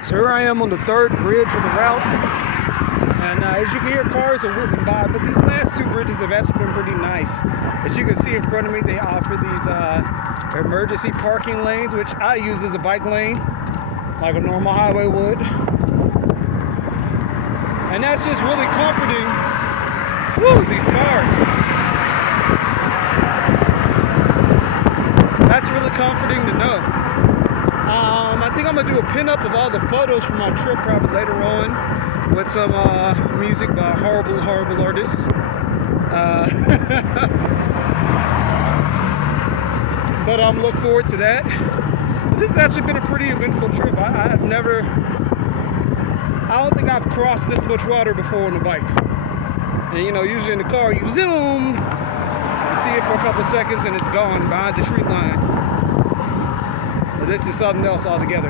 So here I am on the third bridge of the route, and as you can hear, cars are whizzing by, but these last two bridges have actually been pretty nice. As you can see in front of me, they offer these emergency parking lanes, which I use as a bike lane, like a normal highway would. And that's just really comforting. Woo, these cars. That's really comforting to know. I think I'm gonna do a pinup of all the photos from my trip probably later on with some music by horrible artists. But I'm looking forward to that. This has actually been a pretty eventful trip. I don't think I've crossed this much water before on a bike. And you know, usually in the car you zoom, you see it for a couple seconds and it's gone behind the tree line. But this is something else altogether.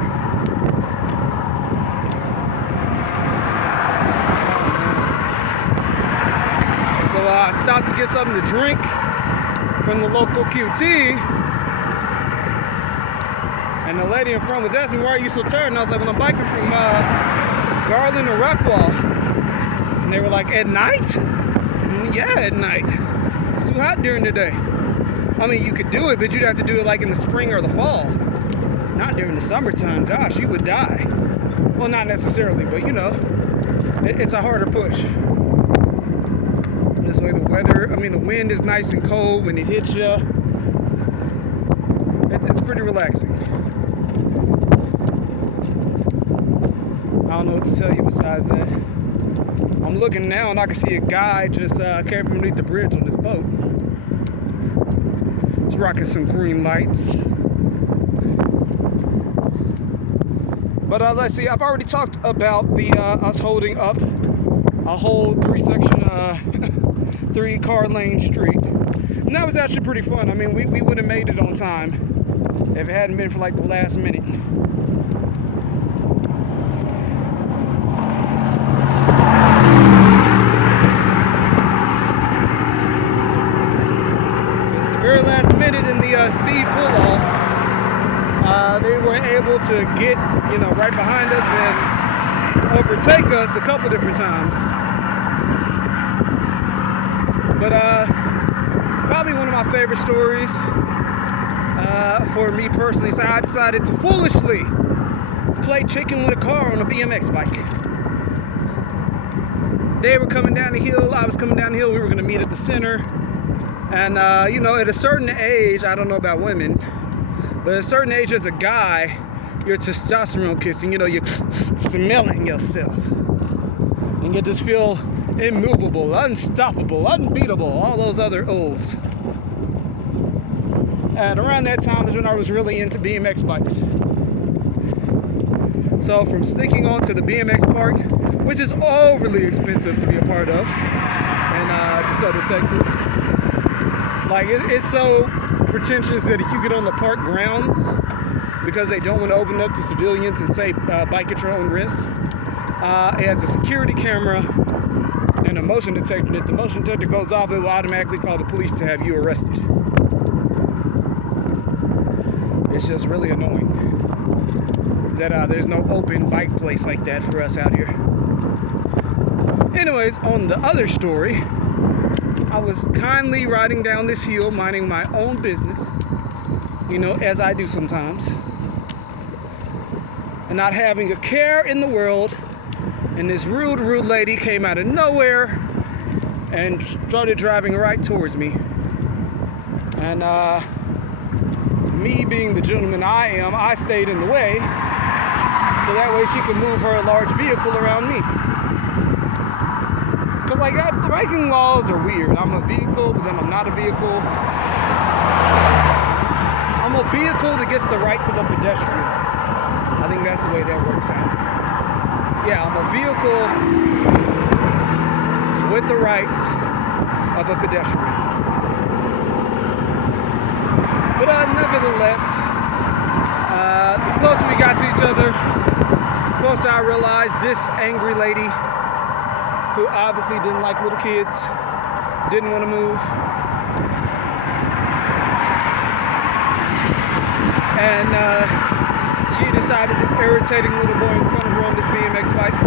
So I stopped to get something to drink from the local QT. And the lady in front was asking me, why are you so tired? And I was like, well, I'm biking from Garland to Rockwall. And they were like, at night? Yeah, at night. It's too hot during the day. I mean, you could do it, but you'd have to do it like in the spring or the fall. Not during the summertime. Gosh, you would die. Well, not necessarily, but you know, it's a harder push. This way the wind is nice and cold when it hits you. It's pretty relaxing. I don't know what to tell you besides that. I'm looking now and I can see a guy just came from underneath the bridge on this boat. He's rocking some green lights. But let's see, I've already talked about the us holding up a whole three car lane street. And that was actually pretty fun. I mean, we would have made it on time if it hadn't been for like the last minute. At the very last minute in the speed pull-off, they were able to get, you know, right behind us and overtake us a couple different times. But probably one of my favorite stories for me personally. So I decided to foolishly play chicken with a car on a BMX bike. They were coming down the hill, I was coming down the hill, we were gonna meet at the center. And you know, at a certain age, I don't know about women, but at a certain age as a guy, your testosterone kicks and you know, you're smelling yourself. And you just feel immovable, unstoppable, unbeatable, all those other O's. And around that time is when I was really into BMX bikes. So from sneaking onto the BMX park, which is overly expensive to be a part of in DeSoto, Texas. Like it's so pretentious that if you get on the park grounds, because they don't want to open up to civilians and say bike at your own risk, it has a security camera and a motion detector. And if the motion detector goes off, it will automatically call the police to have you arrested. It's just really annoying that there's no open bike place like that for us out here. Anyways, on the other story, I was kindly riding down this hill, minding my own business, you know, as I do sometimes, and not having a care in the world. And this rude lady came out of nowhere and started driving right towards me. And me being the gentleman I am, I stayed in the way so that way she could move her large vehicle around me. Because like biking laws are weird. I'm a vehicle, but then I'm not a vehicle. I'm a vehicle that gets the rights of a pedestrian. I think that's the way that works out. Yeah, I'm a vehicle with the rights of a pedestrian. But nevertheless, the closer we got to each other, the closer I realized this angry lady, who obviously didn't like little kids, didn't want to move. And she decided this irritating little boy in front of her on this BMX bike,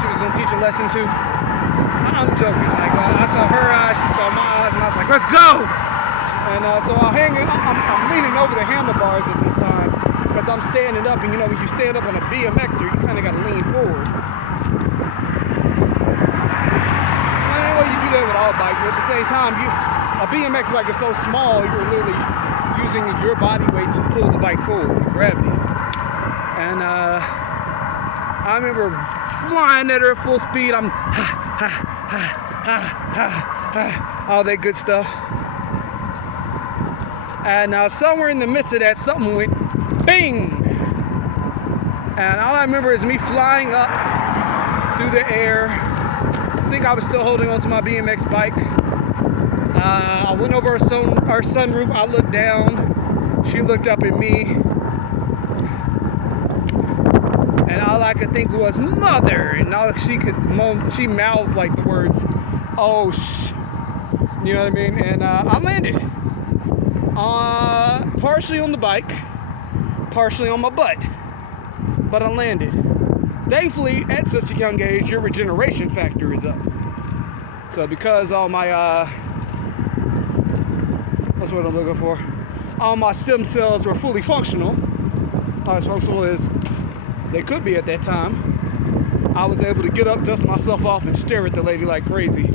she was gonna teach a lesson to. I'm joking. Like I saw her eyes, she saw my eyes, and I was like, "Let's go!" And so I'm leaning over the handlebars at this time because I'm standing up, and you know when you stand up on a BMXer, you kind of got to lean forward. Well, you do that with all bikes, but at the same time, a BMX bike is so small, you're literally using your body weight to pull the bike forward with gravity. And I remember flying at her at full speed. I'm all that good stuff. And somewhere in the midst of that, something went bing. And all I remember is me flying up through the air. I think I was still holding onto my BMX bike. I went over our sunroof. I looked down. She looked up at me. And all I could think was mother. And all she mouthed like the words, oh sh. You know what I mean? And I landed. Partially on the bike, partially on my butt. But I landed. Thankfully, at such a young age, your regeneration factor is up. So because all my, what's what I'm looking for? All my stem cells were fully functional. As functional as they could be at that time. I was able to get up, dust myself off, and stare at the lady like crazy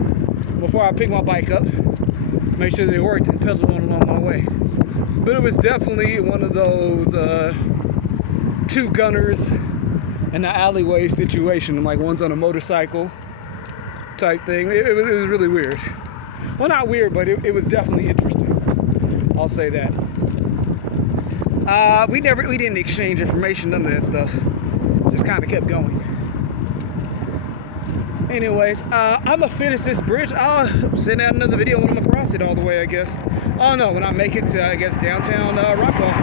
before I picked my bike up, make sure they worked, and pedaled on along my way. But it was definitely one of those two gunners in the alleyway situation, like one's on a motorcycle type thing. It was really weird. Well, not weird, but it was definitely interesting. I'll say that. We didn't exchange information, none of that stuff. Just kind of kept going. Anyways, I'm gonna finish this bridge. I'll send out another video when I'm across it all the way, I guess. Oh no, when I make it to, I guess, downtown Rockwall.